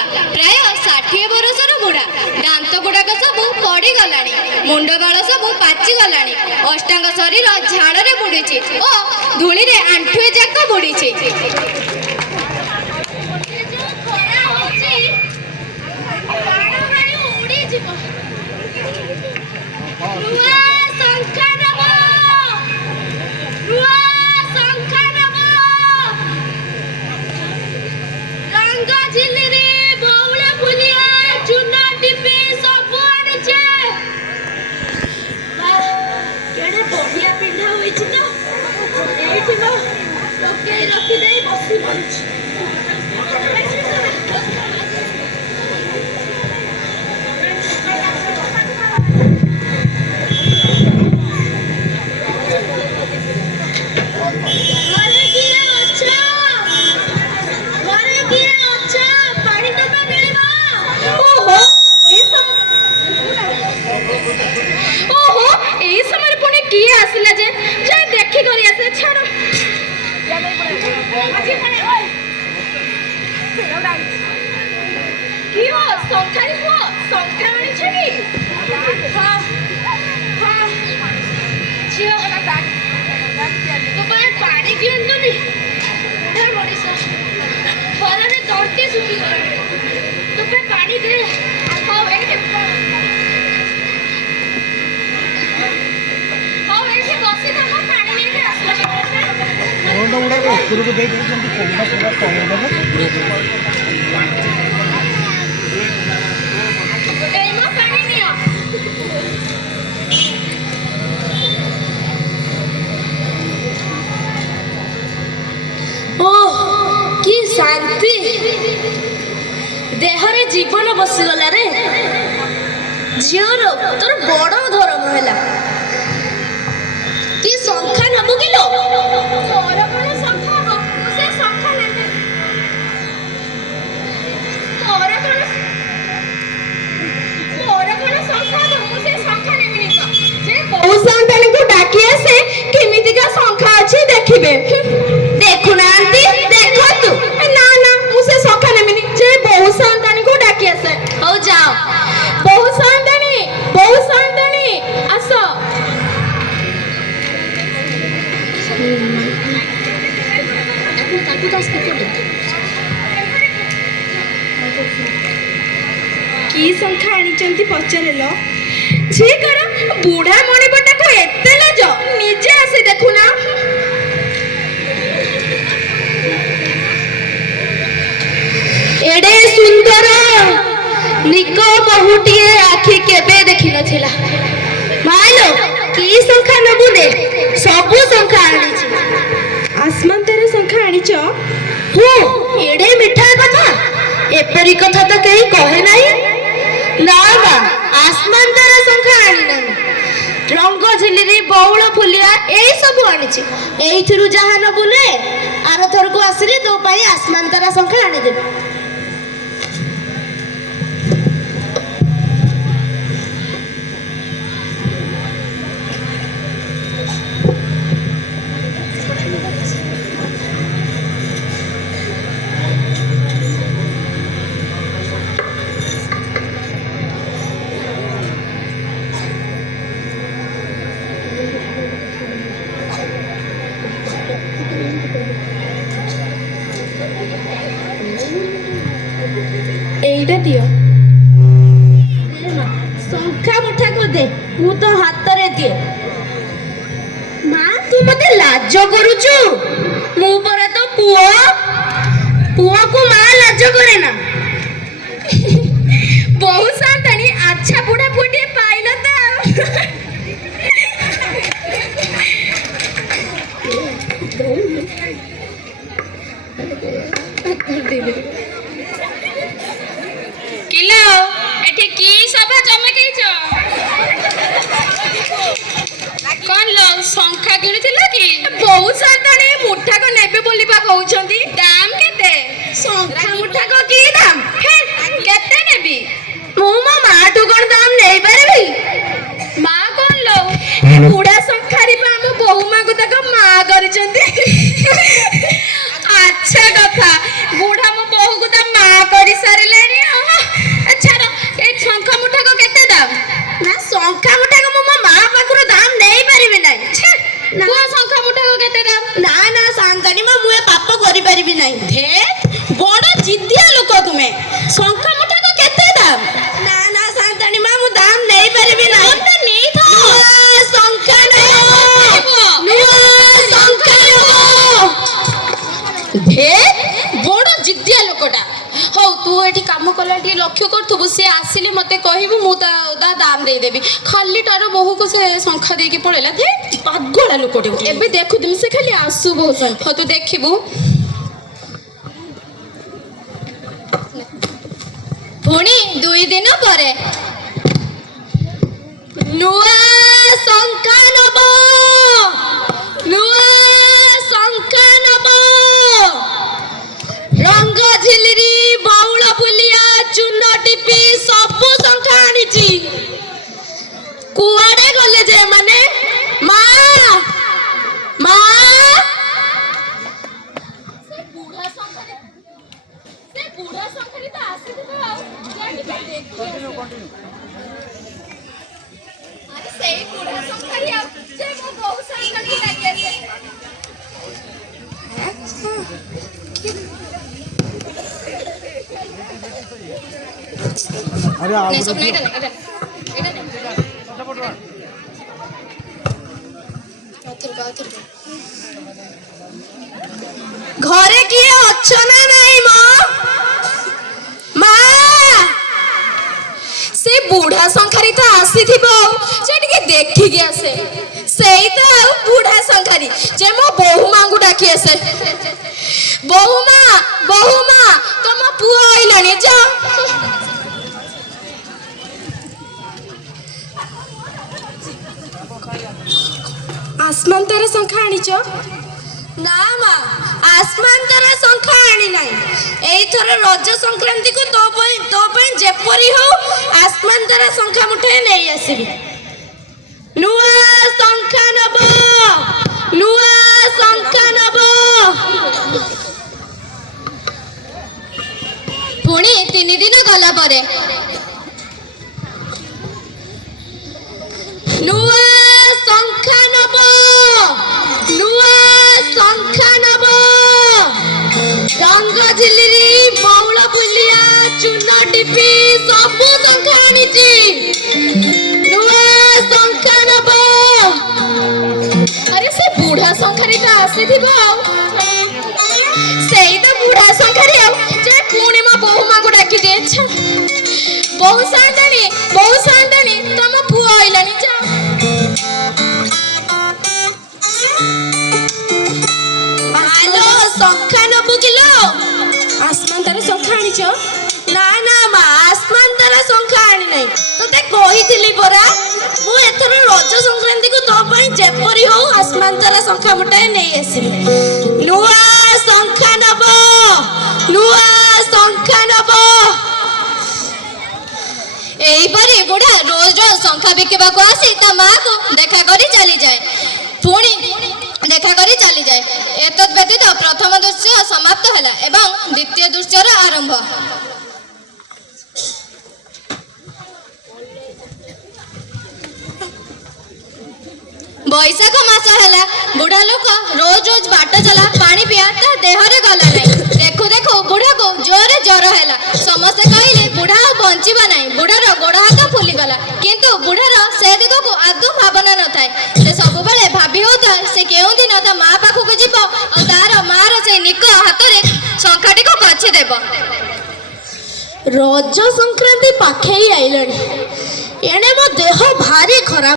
ଥିଲା ପ୍ରାୟ 60 ବର୍ଷର ବୁଢ଼ା। ଦାନ୍ତ ଗୁଡ଼ାକ ସବୁ ପଡ଼ିଗଲାଣି, ମୁଣ୍ଡ ବାଳ ସବୁ ପାଚିଗଲାଣି, ଅଷ୍ଟାଙ୍ଗ ଶରୀର ଝାଳରେ ବୁଡ଼ିଛି ଓ ଧୂଳିରେ ଆଣ୍ଠୁଏ ଯାକ ବୁଡ଼ିଛି। शांति देहरे जीवन बसीगला रे झीर तोर बड़ धर्म है कि संख्या नबु किलो डाकी आसे केमितिका संख्या अच्छी देखिबे देखुना देखतु ना ना मुझे सखा नेमिनी जे बहु संतानी को डाकी आसे हो जाओ बहु संतानी आसो की संख्या आनी पचारे झी कर बुढ़ा मणिपटा को एते लज निजे आसी देखुना एडे सुंदर निको बहुटीए आखि केबे देखि नथिला माइलो की संख्या नबुने सबु संख्या आनिछि आसमान तेरे संख्या आनिछ हो एडे मिठा कथा एपरी कथा तो कहीं कहे नहीं ना ना आसमान तेरे संख्या आनी नहीं रंग झिल्ली बौल फुलिया एई सब आनिछि एइथिरु जहा नबुने आरो थर को आसरी दो पाई आसमान तेरा संख्या आनी देबे दियो संख्या मुठा को दे मु तो हाथ रे दिए मां तू मते लाज करूछु मु परे तो पुओ को मां लाज करे ना बहुत शांतनी अच्छा बुढ़ा फुटे पाइला तो किलो एठी की सभा चमकेइछ कोन लो संख्या किनिथिला कि बहुत साताने मुठा को नेबे बोलिबा कहउछंती दाम केते संख्या मुठा को की दाम केते नेबी मु मो मां टु कोन दाम नेई परबी मां कोन लो बुढ़ा संख्या री बा हम बहु मां को तक मां करिसंती अच्छा कथा बुढ़ा मो बहु को त मां करि सारिलेनी ତା ଦାମ ଦେଇଦେବି। ଖାଲିଟାର ବୋହୂକୁ ସେ ଶଙ୍ଖା ଦେଇକି ପଳେଇଲା। ଧେ ପାଗଳା ଲୋକଟେ ଗୋଟେ। ଏବେ ଦେଖୁଥିମି ସେ ଖାଲି ଆସୁ ବୋହୂ ସହିତ। ହଉ ତୁ ଦେଖିବୁ। ପୁଣି 2 ଦିନ ପରେ ନୂଆ ଶଙ୍ଖା ନବ, ନୂଆ ଶଙ୍ଖା ନବ, ରଙ୍ଗ ଝିଲିରି ବଉଳ ବୁଲିଆ ଚୂନ ଟିପି ସବୁ ଶଙ୍ଖା ଆଣିଛି। କୁଆଡେ ଗଲେ ଯେ ମାନେ? ମା ମା ସେଇ ବୁଢା ଶଙ୍ଖାରି ଆଉ ଯେ ମୋ ବୋହୂ ସାଙ୍ଗକୁ ଡାକି ଆସେ। अरे ନେ ସ୍ୱପ୍ନ ଏଇଟା ନେ, ଏଇଟା ନେ। ଘରେ କିଏ ଅଛ ନା ନାଇଁ ମ? ମା ସେ ବୁଢା ଶଙ୍ଖାରି ତ ଆସିଥିବ, ସେ ଟିକେ ଦେଖିକି ଆସେ। ସେଇ ତ ଆଉ ବୁଢା ଶଙ୍ଖାରି ଯେ ମୋ ବୋହୂ ମାଙ୍କୁ ଡାକି ଆସେ। ବୋହୂ ମା, ବୋହୂ ମା, ତମ ପୁଅ ଆଇଲାଣି ଯା। ଆସମାନ ତାର ଶଙ୍ଖା ଆଣିଛ? ନା ମା, ଆସମାନ ତାର ଶଙ୍ଖା ଆଣି ନାହିଁ। ଏଇଥର ରଜ ସଂକ୍ରାନ୍ତିକୁ ତୋ ପାଇଁ ଯେପରି ହଉ ଆସମାନ ତାର ଶଙ୍ଖା ମୁଠାଏ ନେଇ ଆସିବି। ନୂଆ ଶଙ୍ଖା ନବ, ନୂଆ ଶଙ୍ଖା ନବ। ପୁଣି 3 ଦିନ ଗଲା ପରେ ନୂଆ ଶଙ୍ଖା ନବ, ନୂଆ ଶଙ୍ଖା ନବ, ରଙ୍ଗ ଝିଲିରି ବଉଳ ବୁଲିଆ ଚୂନ ଟିପି ସବୁ ଶଙ୍ଖା ଆଣିଛି। ନୂଆ ଶଙ୍ଖା ନବ। ଆରେ ସେ ବୁଢା ଶଙ୍ଖାରିଟା ଆସିଥିବ ଆଉ। ସେଇ ତ ବୁଢା ଶଙ୍ଖାରି ଆଉ ଯେ ପୁଣି ମୋ ବୋହୂ ମାଙ୍କୁ ଡାକି ଦିଏ। ବୋହୂ ସାନ୍ତାଣୀ, ବୋହୂ ସାନ୍ତାଣୀ, ତମ ପୁଅ ଆଇଲାଣି ଯା। ହ୍ୟାଲୋ, ଶଙ୍ଖା ନବୁ କିଲୋ? ଆସମାନ ତାର ଶଙ୍ଖା ଆଣିଛ? ନା ନା ମା, ଆସମାନ ତାର ଶଙ୍ଖା ଆଣି ନାହିଁ। ତତେ କହିଥିଲି ପରା, ମୁଁ ଏଥର ରଜ ସଂକ୍ରାନ୍ତିକୁ ତୋ ପାଇଁ ଯେପରି ହଉ ଆସମାନ ତାର ଶଙ୍ଖା ମୁଠାଏ ନେଇ ଆସିବି। ନୂଆ ଶଙ୍ଖା ନବ, ନୂଆ ଶଙ୍ଖା ନବ। ଏଇପରି ବୁଢା ରୋଜ ରୋଜ ଶଙ୍ଖା ବିକିବାକୁ ଆସି ତା ମାକୁ ଦେଖା କରି ଚାଲିଯାଏ। ପୁଣି ଦେଖା କରି ଚାଲିଯାଏ। ଏତଦ୍ ବ୍ୟତୀତ ପ୍ରଥମ ଦୃଶ୍ୟ ସମାପ୍ତ ହେଲା ଏବଂ ଦ୍ୱିତୀୟ ଦୃଶ୍ୟର ଆରମ୍ଭ। ବୈଶାଖ ମାସ ହେଲା। ବୁଢା ଲୋକ ରୋଜ ରୋଜ ବାଟ ଚଲା ପାଣି ପିଆ ତା ଦେହରେ ଗଲା ନାହିଁ। ଦେଖୁ ଦେଖୁ ବୁଢାକୁ ଜୋରରେ ଜ୍ୱର ହେଲା। ସମସ୍ତେ କହିଲେ ବୁଢା ଆଉ ବଞ୍ଚିବ ନାହିଁ। ବୁଢାର ଗୋଡ ହାତ ଫୁଲିଗଲା। କିନ୍ତୁ ବୁଢାର ସେ ଦିଗକୁ ଆଦୌ ଭାବନା ନଥାଏ। ସେ ସବୁବେଳେ ଭାବି ହେଉଥାଏ ସେ କେଉଁଦିନ ତା ମା ପାଖକୁ ଯିବ ଆଉ ତାର ମାର ସେଇ ନିକ ହାତରେ ଶଙ୍ଖାଟିକୁ କଛି ଦେବ। ରଜ ସଂକ୍ରାନ୍ତି ପାଖେଇ ଆଇଲାଣି। ଏଣେ ମୋ ଦେହ ଭାରି ଖରାପ।